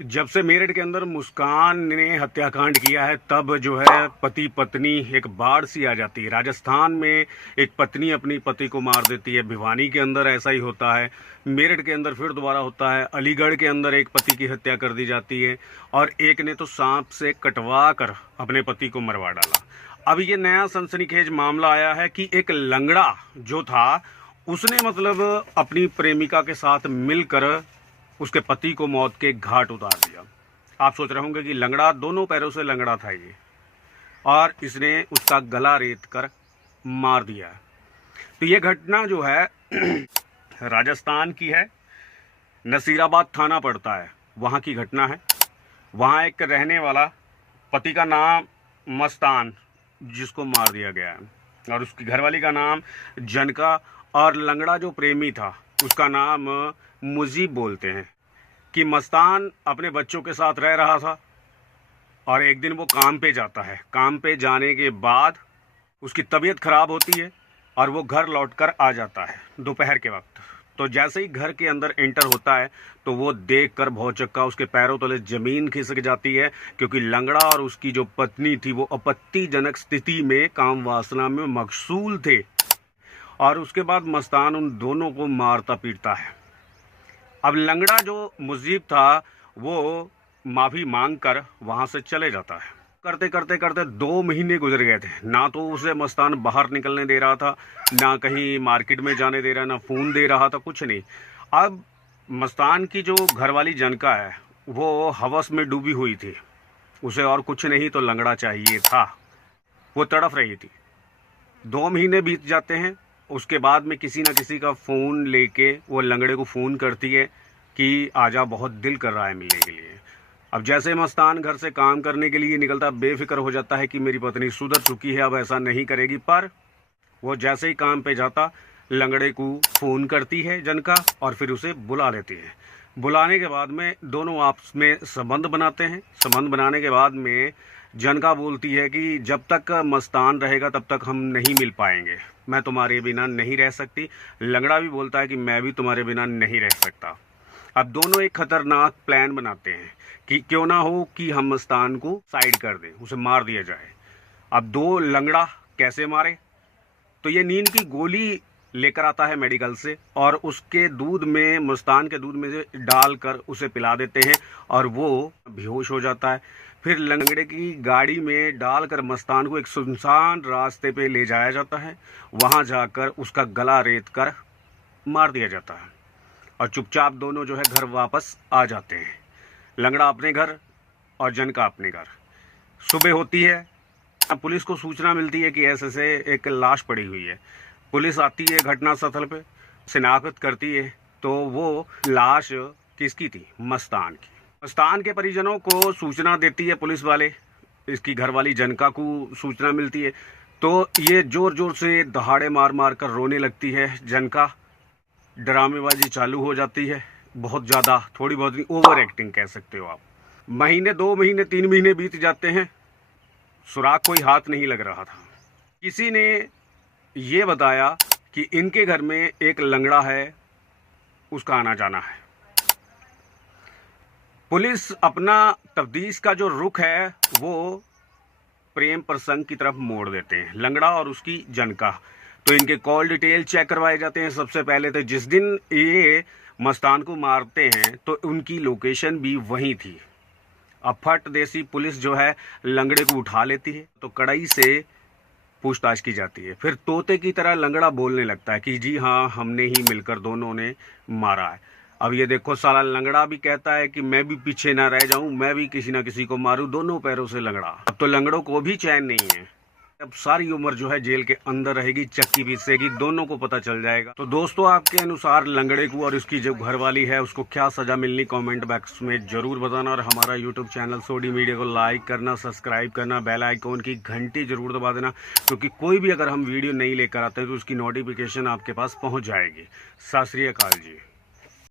जब से मेरठ के अंदर मुस्कान ने हत्याकांड किया है तब जो है पति पत्नी एक बाढ़ सी आ जाती है। राजस्थान में एक पत्नी अपनी पति को मार देती है, भिवानी के अंदर ऐसा ही होता है, मेरठ के अंदर फिर दोबारा होता है, अलीगढ़ के अंदर एक पति की हत्या कर दी जाती है और एक ने तो सांप से कटवा कर अपने पति को मरवा डाला। अब ये नया सनसनीखेज मामला आया है कि एक लंगड़ा जो था उसने मतलब अपनी प्रेमिका के साथ मिलकर उसके पति को मौत के घाट उतार दिया। आप सोच रहे होंगे कि लंगड़ा, दोनों पैरों से लंगड़ा था ये, और इसने उसका गला रेत कर मार दिया। तो ये घटना जो है राजस्थान की है, नसीराबाद थाना पड़ता है, वहाँ की घटना है। वहाँ एक रहने वाला पति का नाम मस्तान, जिसको मार दिया गया है, और उसकी घरवाली का नाम जनका, और लंगड़ा जो प्रेमी था उसका नाम मुजीब बोलते हैं। कि मस्तान अपने बच्चों के साथ रह रहा था और एक दिन वो काम पे जाता है। काम पे जाने के बाद उसकी तबीयत खराब होती है और वो घर लौटकर आ जाता है दोपहर के वक्त। तो जैसे ही घर के अंदर एंटर होता है तो वो देखकर भौचक्का उसके पैरों तले जमीन खिसक जाती है, क्योंकि लंगड़ा और उसकी जो पत्नी थी वो आपत्तिजनक स्थिति में काम वासना में मशगूल थे। और उसके बाद मस्तान उन दोनों को मारता पीटता है। अब लंगड़ा जो मुजीब था वो माफ़ी मांग कर वहाँ से चले जाता है। करते करते करते 2 महीने गुजर गए थे। ना तो उसे मस्तान बाहर निकलने दे रहा था, ना कहीं मार्केट में जाने दे रहा, ना फ़ोन दे रहा था, कुछ नहीं। अब मस्तान की जो घरवाली जनका है वो हवस में डूबी हुई थी, उसे और कुछ नहीं तो लंगड़ा चाहिए था। वो तड़फ रही थी। 2 महीने बीत जाते हैं। उसके बाद में किसी ना किसी का फ़ोन लेके वो लंगड़े को फ़ोन करती है कि आजा, बहुत दिल कर रहा है मिलने के लिए। अब जैसे मस्तान घर से काम करने के लिए निकलता, बेफिक्र हो जाता है कि मेरी पत्नी सुधर चुकी है, अब ऐसा नहीं करेगी। पर वो जैसे ही काम पे जाता, लंगड़े को फ़ोन करती है जनका और फिर उसे बुला लेती है। बुलाने के बाद में दोनों आपस में संबंध बनाते हैं। संबंध बनाने के बाद में जनका बोलती है कि जब तक मस्तान रहेगा तब तक हम नहीं मिल पाएंगे, मैं तुम्हारे बिना नहीं रह सकती। लंगड़ा भी बोलता है कि मैं भी तुम्हारे बिना नहीं रह सकता। अब दोनों एक खतरनाक प्लान बनाते हैं कि क्यों ना हो कि हम मस्तान को साइड कर दें, उसे मार दिया जाए। अब लंगड़ा कैसे मारे, तो ये नींद की गोली लेकर आता है मेडिकल से और उसके दूध में, मस्तान के दूध में से डालकर उसे पिला देते हैं और वो बेहोश हो जाता है। फिर लंगड़े की गाड़ी में डालकर मस्तान को एक सुनसान रास्ते पे ले जाया जाता है। वहाँ जाकर उसका गला रेत कर मार दिया जाता है और चुपचाप दोनों जो है घर वापस आ जाते हैं। लंगड़ा अपने घर और जनका अपने घर। सुबह होती है, पुलिस को सूचना मिलती है कि ऐसे एक लाश पड़ी हुई है। पुलिस आती है घटना स्थल पे, शिनाख्त करती है तो वो लाश किसकी थी? मस्तान की। मस्तान के परिजनों को सूचना देती है पुलिस वाले, इसकी घरवाली जनका को सूचना मिलती है तो ये जोर जोर से दहाड़े मार मार कर रोने लगती है जनका। ड्रामेबाजी चालू हो जाती है, बहुत ज़्यादा, थोड़ी बहुत ओवर एक्टिंग कह सकते हो आप। महीने, 2 महीने, 3 महीने बीत जाते हैं, सुराग कोई हाथ नहीं लग रहा था। किसी ने ये बताया कि इनके घर में एक लंगड़ा है, उसका आना जाना है। पुलिस अपना तफ्तीश का जो रुख है वो प्रेम प्रसंग की तरफ मोड़ देते हैं, लंगड़ा और उसकी जनका। तो इनके कॉल डिटेल चेक करवाए जाते हैं। सबसे पहले तो जिस दिन ये मस्तान को मारते हैं तो उनकी लोकेशन भी वहीं थी। अब फट देसी पुलिस जो है लंगड़े को उठा लेती है तो कड़ाई से पूछताछ की जाती है। फिर तोते की तरह लंगड़ा बोलने लगता है कि जी हाँ, हमने ही मिलकर दोनों ने मारा है। अब ये देखो, साला लंगड़ा भी कहता है कि मैं भी पीछे ना रह जाऊं, मैं भी किसी ना किसी को मारूं, दोनों पैरों से लंगड़ा। अब तो लंगड़ों को भी चैन नहीं है, अब सारी उम्र जो है जेल के अंदर रहेगी, चक्की पीसेगी, दोनों को पता चल जाएगा। तो दोस्तों, आपके अनुसार लंगड़े को और उसकी जो घरवाली है उसको क्या सजा मिलनी, कमेंट बॉक्स में जरूर बताना। और हमारा यूट्यूब चैनल सोडी मीडिया को लाइक करना, सब्सक्राइब करना, बेल आइकॉन की घंटी जरूर दबा देना, क्योंकि कोई भी अगर हम वीडियो नहीं लेकर आते तो उसकी नोटिफिकेशन आपके पास पहुँच जाएगी। सत श्री अकाल जी।